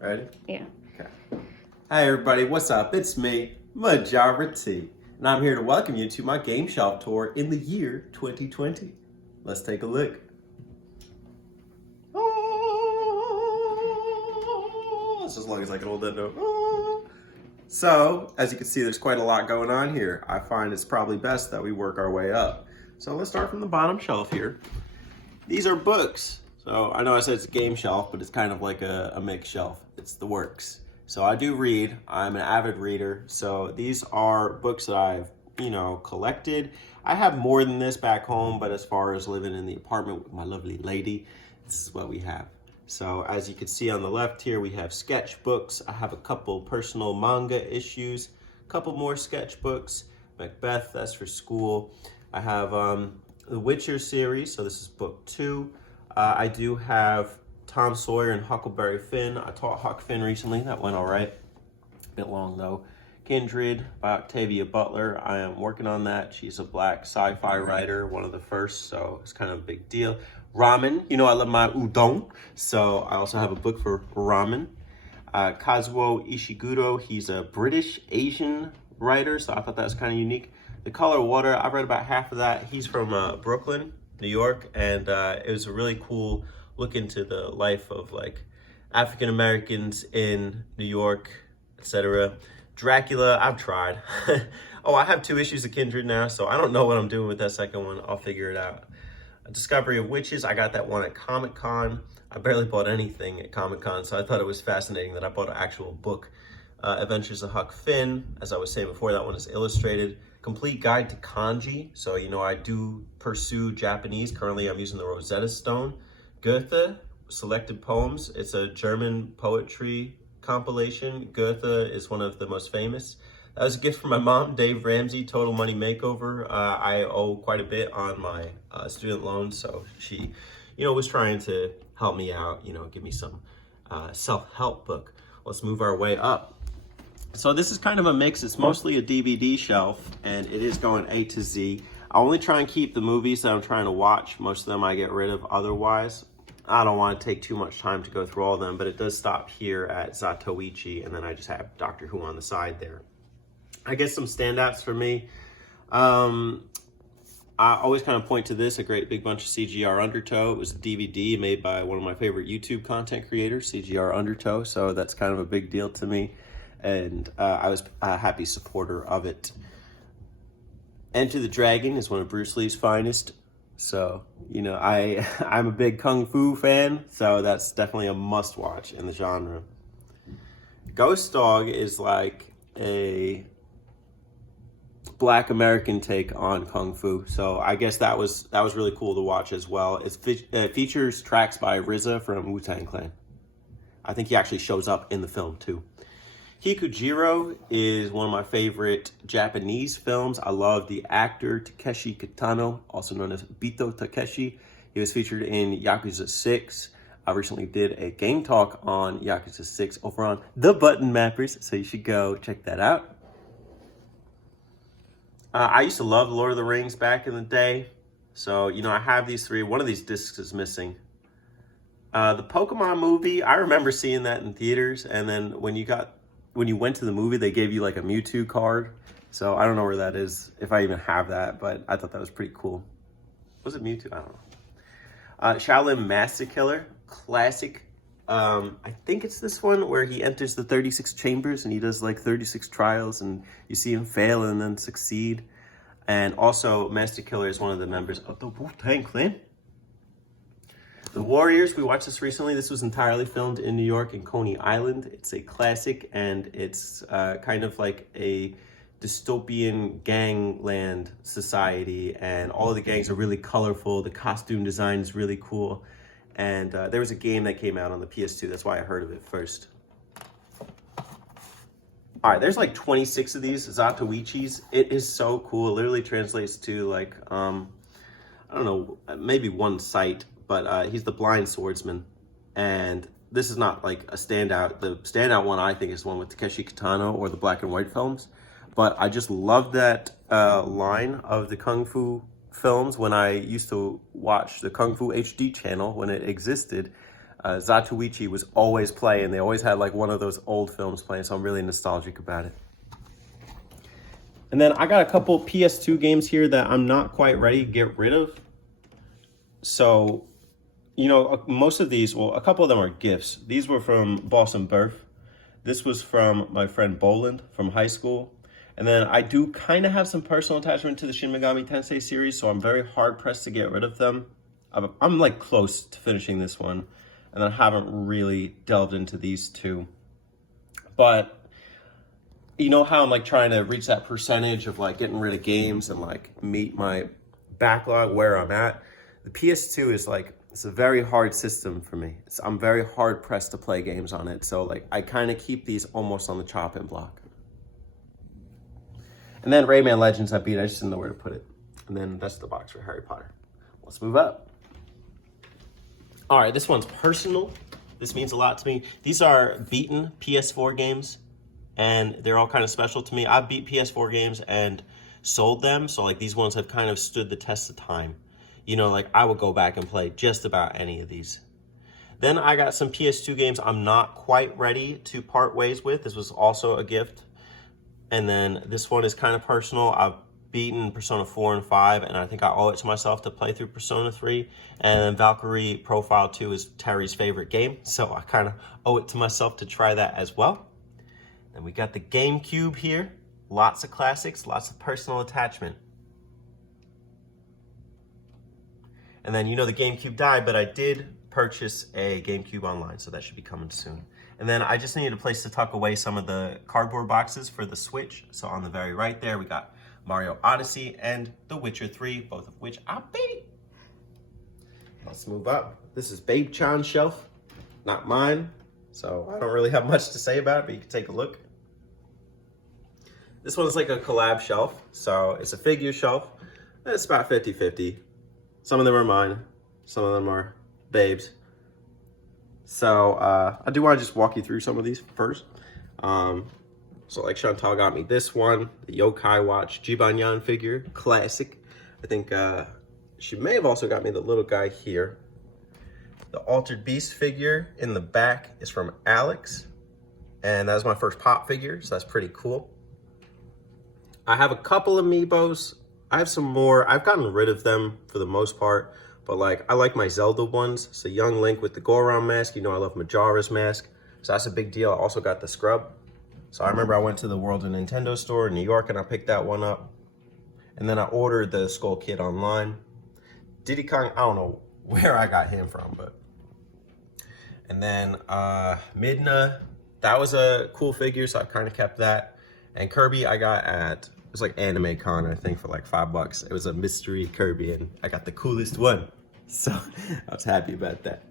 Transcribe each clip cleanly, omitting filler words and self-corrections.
Ready? Yeah. Okay. Hi everybody, what's up? It's me, Majora T, and I'm here to welcome you to my game shelf tour in the year 2020. Let's take a look. That's as long as I can hold that note. So, as you can see, there's quite a lot going on here. I find it's probably best that we work our way up. So let's start from the bottom shelf here. These are books. So I know I said it's a game shelf, but it's kind of like a mixed shelf. It's the works. So I do read. I'm an avid reader. So these are books that I've, collected. I have more than this back home, but as far as living in the apartment with my lovely lady, this is what we have. So as you can see on the left here, we have sketchbooks. I have a couple personal manga issues, a couple more sketchbooks. Macbeth, that's for school. I have the Witcher series, so this is book 2. I do have Tom Sawyer and Huckleberry Finn. I taught Huck Finn recently. That went all right. A bit long, though. Kindred by Octavia Butler. I am working on that. She's a black sci-fi writer, one of the first, so it's kind of a big deal. Ramen. I love my udon, so I also have a book for ramen. Kazuo Ishiguro. He's a British Asian writer, so I thought that was kind of unique. The Color Water, I've read about half of that. He's from Brooklyn, New York, and it was a really cool look into the life of like African Americans in New York, etc. Dracula, I've tried. Oh, I have 2 issues of Kindred now, so I don't know what I'm doing with that second one. I'll figure it out. A Discovery of Witches, I got that one at Comic-Con. I barely bought anything at Comic-Con, so I thought it was fascinating that I bought an actual book. Adventures of Huck Finn, as I was saying before, that one is illustrated. Complete Guide to Kanji, so I do pursue Japanese. Currently I'm using the Rosetta Stone. Goethe, Selected Poems, it's a German poetry compilation. Goethe is one of the most famous. That was a gift from my mom, Dave Ramsey, Total Money Makeover. I owe quite a bit on my student loan, so she, was trying to help me out, give me some self-help book. Let's move our way up. So this is kind of a mix. It's mostly a DVD shelf, and it is going A to Z. I only try and keep the movies that I'm trying to watch. Most of them I get rid of. Otherwise, I don't want to take too much time to go through all of them, but it does stop here at Zatoichi, and then I just have Doctor Who on the side there. I guess some standouts for me. I always kind of point to this, a great big bunch of CGR Undertow. It was a DVD made by one of my favorite YouTube content creators, CGR Undertow, so that's kind of a big deal to me. And I was a happy supporter of it. Enter the Dragon is one of Bruce Lee's finest. So, I'm a big Kung Fu fan, so that's definitely a must-watch in the genre. Ghost Dog is like a Black American take on Kung Fu, so I guess that was really cool to watch as well. It features tracks by RZA from Wu-Tang Clan. I think he actually shows up in the film too. Hikujiro is one of my favorite Japanese films. I love the actor Takeshi Kitano, also known as Bito Takeshi. He was featured in Yakuza 6. I recently did a game talk on Yakuza 6 over on The Button Mappers, so you should go check that out. I used to love Lord of the Rings back in the day. So, I have these 3. One of these discs is missing. The Pokemon movie, I remember seeing that in theaters, and then when you went to the movie, they gave you like a Mewtwo card. So I don't know where that is, if I even have that, but I thought that was pretty cool. Was it Mewtwo? I don't know. Shaolin Master Killer, classic. I think it's this one where he enters the 36 chambers and he does like 36 trials and you see him fail and then succeed. And also Master Killer is one of the members of the Wu-Tang Clan. The Warriors, we watched this recently. This was entirely filmed in New York in Coney Island. It's a classic, and it's kind of like a dystopian gangland society, and all of the gangs are really colorful. The costume design is really cool, and there was a game that came out on the PS2. That's why I heard of it first. All right, there's like 26 of these Zatoichis. It is so cool. It literally translates to like, I don't know, maybe one site, but he's the blind swordsman. And this is not like a standout. The standout one, I think, is the one with Takeshi Kitano or the black and white films. But I just love that line of the Kung Fu films when I used to watch the Kung Fu HD channel when it existed. Zatoichi was always playing. They always had like one of those old films playing, so I'm really nostalgic about it. And then I got a couple PS2 games here that I'm not quite ready to get rid of. So, you know, most of these, well, a couple of them are gifts. These were from Boston Birth. This was from my friend Boland from high school. And then I do kind of have some personal attachment to the Shin Megami Tensei series, so I'm very hard pressed to get rid of them. I'm like close to finishing this one, and I haven't really delved into these two. But you know how I'm like trying to reach that percentage of like getting rid of games and like meet my backlog where I'm at? The PS2 is like, it's a very hard system for me. I'm very hard pressed to play games on it. So like I kind of keep these almost on the chopping block. And then Rayman Legends I beat, I just didn't know where to put it. And then that's the box for Harry Potter. Let's move up. All right, this one's personal. This means a lot to me. These are beaten PS4 games, and they're all kind of special to me. I beat PS4 games and sold them, so like these ones have kind of stood the test of time. You know, like I would go back and play just about any of these. Then I got some PS2 games I'm not quite ready to part ways with. This was also a gift. And then this one is kind of personal. I've beaten Persona 4 and 5, and I think I owe it to myself to play through Persona 3. And then Valkyrie Profile 2 is Terry's favorite game, so I kind of owe it to myself to try that as well. And we got the GameCube here. Lots of classics, lots of personal attachment. And then, you know, the GameCube died, but I did purchase a GameCube online, so that should be coming soon. And then I just needed a place to tuck away some of the cardboard boxes for the Switch. So on the very right there, we got Mario Odyssey and The Witcher 3, both of which I beat. Let's move up. This is Babe Chan's shelf, not mine. So I don't really have much to say about it, but you can take a look. This one's like a collab shelf. So it's a figure shelf. It's about 50-50. Some of them are mine. Some of them are Babe's. So I do want to just walk you through some of these first. So like Chantal got me this one, the Yokai Watch Jibanyan figure, classic. I think she may have also got me the little guy here. The Altered Beast figure in the back is from Alex. And that was my first pop figure, so that's pretty cool. I have a couple Amiibos. I have some more. I've gotten rid of them for the most part. But like, I like my Zelda ones. So Young Link with the Goron mask. You know I love Majora's mask. So that's a big deal. I also got the scrub. So I remember I went to the World of Nintendo store in New York and I picked that one up. And then I ordered the Skull Kid online. Diddy Kong, I don't know where I got him from, but. And then Midna, that was a cool figure, so I kind of kept that. And Kirby I got at, it was like Anime Con, I think, for like $5. It was a mystery Kirby and I got the coolest one. So I was happy about that.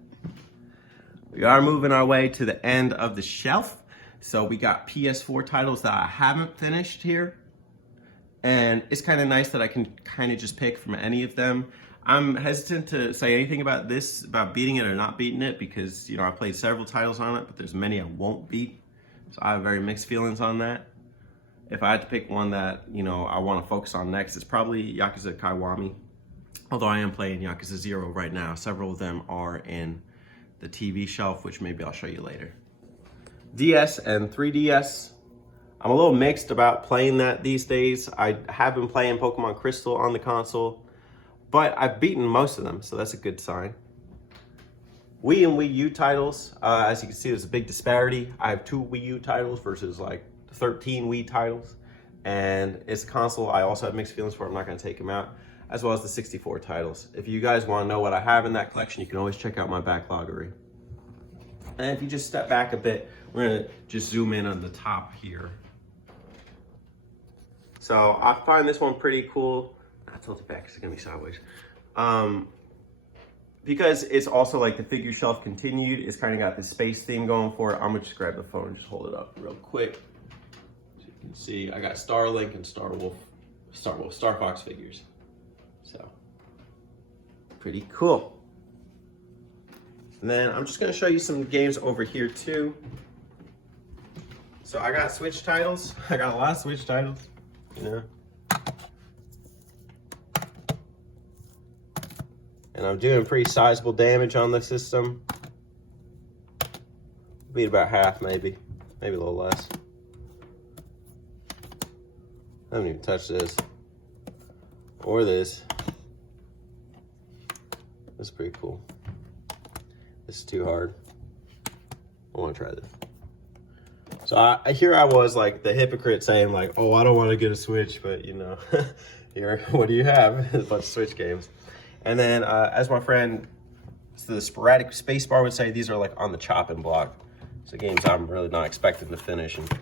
We are moving our way to the end of the shelf. So we got PS4 titles that I haven't finished here. And it's kind of nice that I can kind of just pick from any of them. I'm hesitant to say anything about this, about beating it or not beating it, because, you know, I played several titles on it, but there's many I won't beat. So I have very mixed feelings on that. If I had to pick one that, you know, I want to focus on next, it's probably Yakuza Kiwami. Although I am playing Yakuza 0 right now. Several of them are in the TV shelf, which maybe I'll show you later. DS and 3DS. I'm a little mixed about playing that these days. I have been playing Pokemon Crystal on the console, but I've beaten most of them, so that's a good sign. Wii and Wii U titles, as you can see, there's a big disparity. I have 2 Wii U titles versus like 13 Wii titles, and it's a console I also have mixed feelings for. I'm not going to take them out, as well as the 64 titles. If you guys want to know what I have in that collection, you can always check out my backloggery. And if you just step back a bit, we're going to just zoom in on the top here. So I find this one pretty cool. I tilt it back because it's going to be sideways. Because it's also like the figure shelf continued. It's kind of got this space theme going for it. I'm going to just grab the phone and just hold it up real quick. So you can see I got Starlink and Star Fox figures. So pretty cool. And then I'm just going to show you some games over here too. So I got Switch titles. I got a lot of Switch titles, you know. And I'm doing pretty sizable damage on the system. Be about half, maybe a little less. I haven't even touched this or this. This is pretty cool. This is too hard. I want to try this. So here I was like the hypocrite saying like, oh, I don't want to get a Switch, but you know, here, what do you have? A bunch of Switch games. And then as my friend, the sporadic spacebar would say, these are like on the chopping block. So games I'm really not expecting to finish and,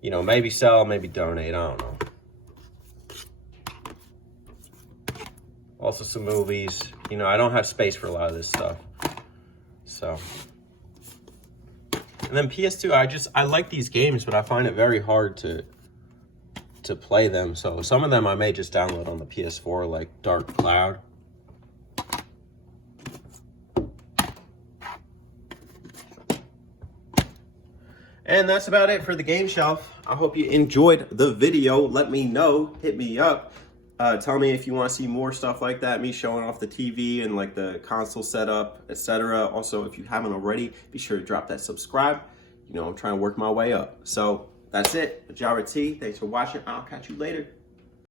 you know, maybe sell, maybe donate, I don't know. Also some movies. You know, I don't have space for a lot of this stuff. So. And then PS2, I like these games, but I find it very hard to play them. So some of them I may just download on the PS4, like Dark Cloud. And that's about it for the game shelf. I hope you enjoyed the video. Let me know, hit me up. Tell me if you want to see more stuff like that, me showing off the TV and like the console setup, etc. Also, if you haven't already, be sure to drop that subscribe. You know, I'm trying to work my way up. So that's it. Majora T. Thanks for watching. I'll catch you later.